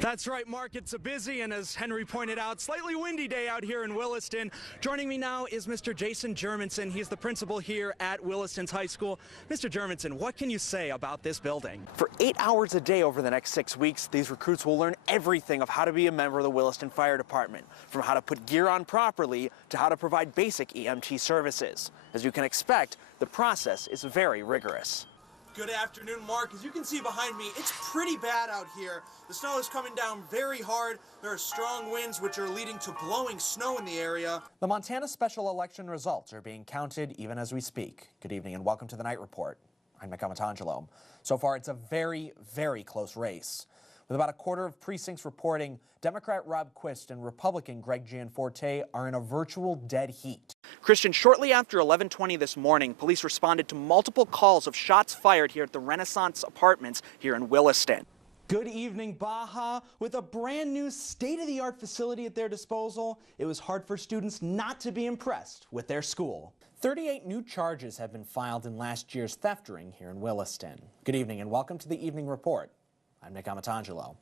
That's right, Mark. It's a busy and, as Henry pointed out, slightly windy day out here in Williston. Joining me now is Mr. Jason Germanson. He's the principal here at Williston's High School. Mr. Germanson, what can you say about this building? For 8 hours a day over the next 6 weeks, these recruits will learn everything of how to be a member of the Williston Fire Department, from how to put gear on properly to how to provide basic EMT services. As you can expect, the process is very rigorous. Good afternoon, Mark. As you can see behind me, it's pretty bad out here. The snow is coming down very hard. There are strong winds which are leading to blowing snow in the area. The Montana special election results are being counted even as we speak. Good evening and welcome to the Night Report. I'm Amatangelo. So far, it's a very, very close race. With about a quarter of precincts reporting, Democrat Rob Quist and Republican Greg Gianforte are in a virtual dead heat. Christian, shortly after 11:20 this morning, police responded to multiple calls of shots fired here at the Renaissance Apartments here in Williston. Good evening, Baja. With a brand new state-of-the-art facility at their disposal, it was hard for students not to be impressed with their school. 38 new charges have been filed in last year's theft ring here in Williston. Good evening and welcome to the Evening Report. I'm Amatangelo.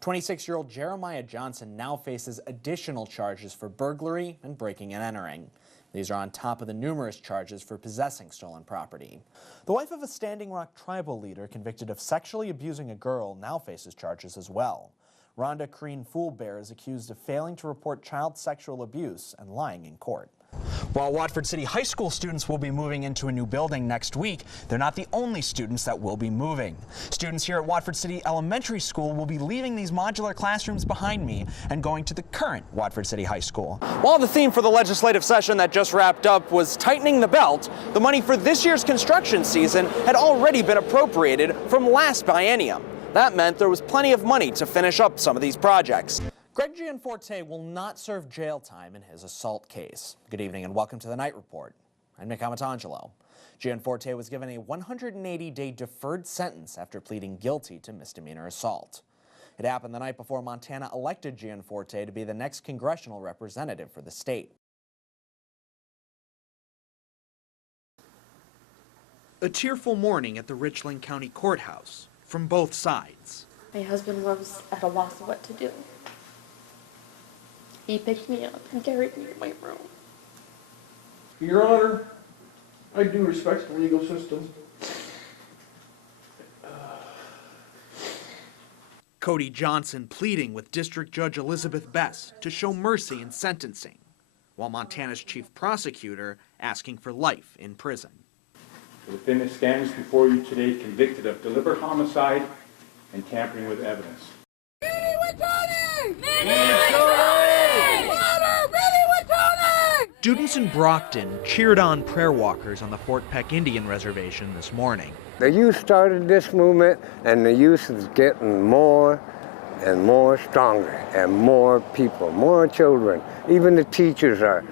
26-year-old Jeremiah Johnson now faces additional charges for burglary and breaking and entering. These are on top of the numerous charges for possessing stolen property. The wife of a Standing Rock tribal leader convicted of sexually abusing a girl now faces charges as well. Rhonda Crean Foolbear is accused of failing to report child sexual abuse and lying in court. While Watford City High School students will be moving into a new building next week, they're not the only students that will be moving. Students here at Watford City Elementary School will be leaving these modular classrooms behind me and going to the current Watford City High School. While the theme for the legislative session that just wrapped up was tightening the belt, the money for this year's construction season had already been appropriated from last biennium. That meant there was plenty of money to finish up some of these projects. Greg Gianforte will not serve jail time in his assault case. Good evening and welcome to the Night Report. I'm Amatangelo. Gianforte was given a 180-day deferred sentence after pleading guilty to misdemeanor assault. It happened the night before Montana elected Gianforte to be the next congressional representative for the state. A tearful morning at the Richland County Courthouse from both sides. My husband was at a loss of what to do. He picked me up and carried me to my room. Your Honor, I do respect the legal system. Cody Johnson pleading with District Judge Elizabeth Bess to show mercy in sentencing, while Montana's chief prosecutor asking for life in prison. The defendant stands before you today convicted of deliberate homicide and tampering with evidence. Students in Brockton cheered on prayer walkers on the Fort Peck Indian Reservation this morning. The youth started this movement, and the youth is getting more and more stronger, and more people, more children. Even the teachers are.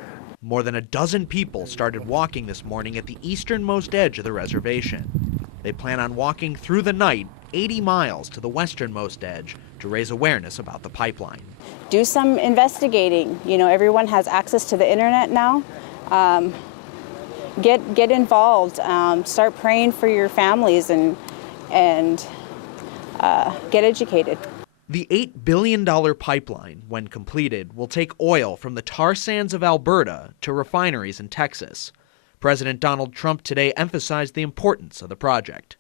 More than a dozen people started walking this morning at the easternmost edge of the reservation. They plan on walking through the night 80 miles to the westernmost edge to raise awareness about the pipeline. Do some investigating. You know, everyone has access to the internet now. Get involved. Start praying for your families and get educated. The $8 billion pipeline, when completed, will take oil from the tar sands of Alberta to refineries in Texas. President Donald Trump today emphasized the importance of the project.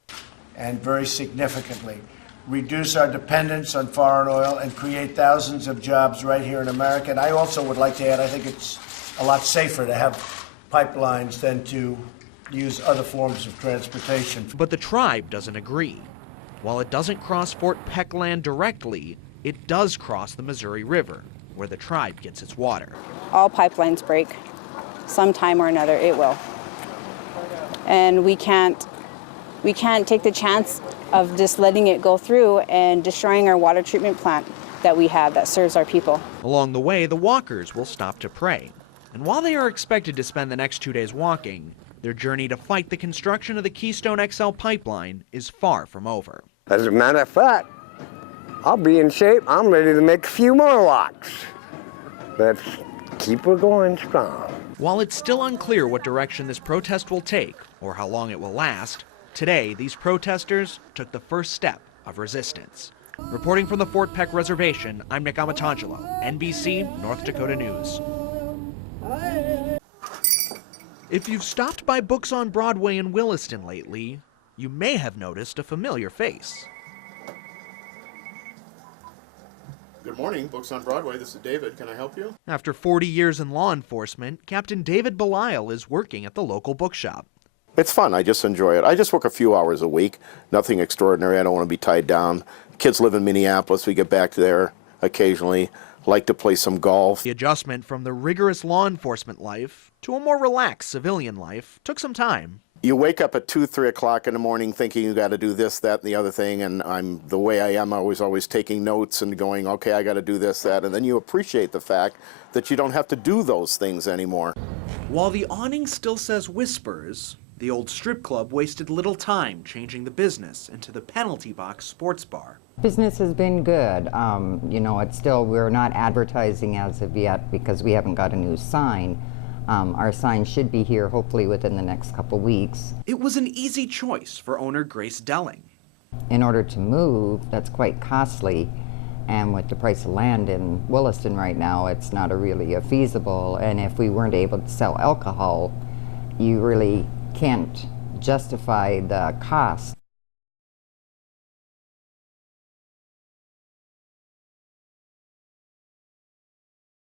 And very significantly, reduce our dependence on foreign oil and create thousands of jobs right here in America. And I also would like to add, I think it's a lot safer to have pipelines than to use other forms of transportation. But the tribe doesn't agree. While it doesn't cross Fort Peck land directly, it does cross the Missouri River, where the tribe gets its water. All pipelines break. Sometime or another, it will. And we can't take the chance of just letting it go through and destroying our water treatment plant that we have that serves our people. Along the way, the walkers will stop to pray. And while they are expected to spend the next 2 days walking, their journey to fight the construction of the Keystone XL pipeline is far from over. As a matter of fact, I'll be in shape. I'm ready to make a few more walks. Let's keep her going strong. While it's still unclear what direction this protest will take or how long it will last, today these protesters took the first step of resistance. Reporting from the Fort Peck Reservation, I'm Nick Amatangelo, NBC, North Dakota News. If you've stopped by Books on Broadway in Williston lately, you may have noticed a familiar face. Good morning, Books on Broadway. This is David. Can I help you? After 40 years in law enforcement, Captain David Belisle is working at the local bookshop. It's fun. I just enjoy it. I just work a few hours a week. Nothing extraordinary. I don't want to be tied down. Kids live in Minneapolis. We get back there occasionally. Like to play some golf. The adjustment from the rigorous law enforcement life to a more relaxed civilian life took some time. You wake up at 2, 3 o'clock in the morning thinking you got to do this, that, and the other thing, and I'm the way I am, always taking notes and going, okay, I got to do this, that, and then you appreciate the fact that you don't have to do those things anymore. While the awning still says Whispers, the old strip club wasted little time changing the business into the Penalty Box Sports Bar. Business has been good. It's still, we're not advertising as of yet because we haven't got a new sign. Our sign should be here hopefully within the next couple weeks. It was an easy choice for owner Grace Delling. In order to move, that's quite costly. And with the price of land in Williston right now, it's not really feasible. And if we weren't able to sell alcohol, you really can't justify the cost.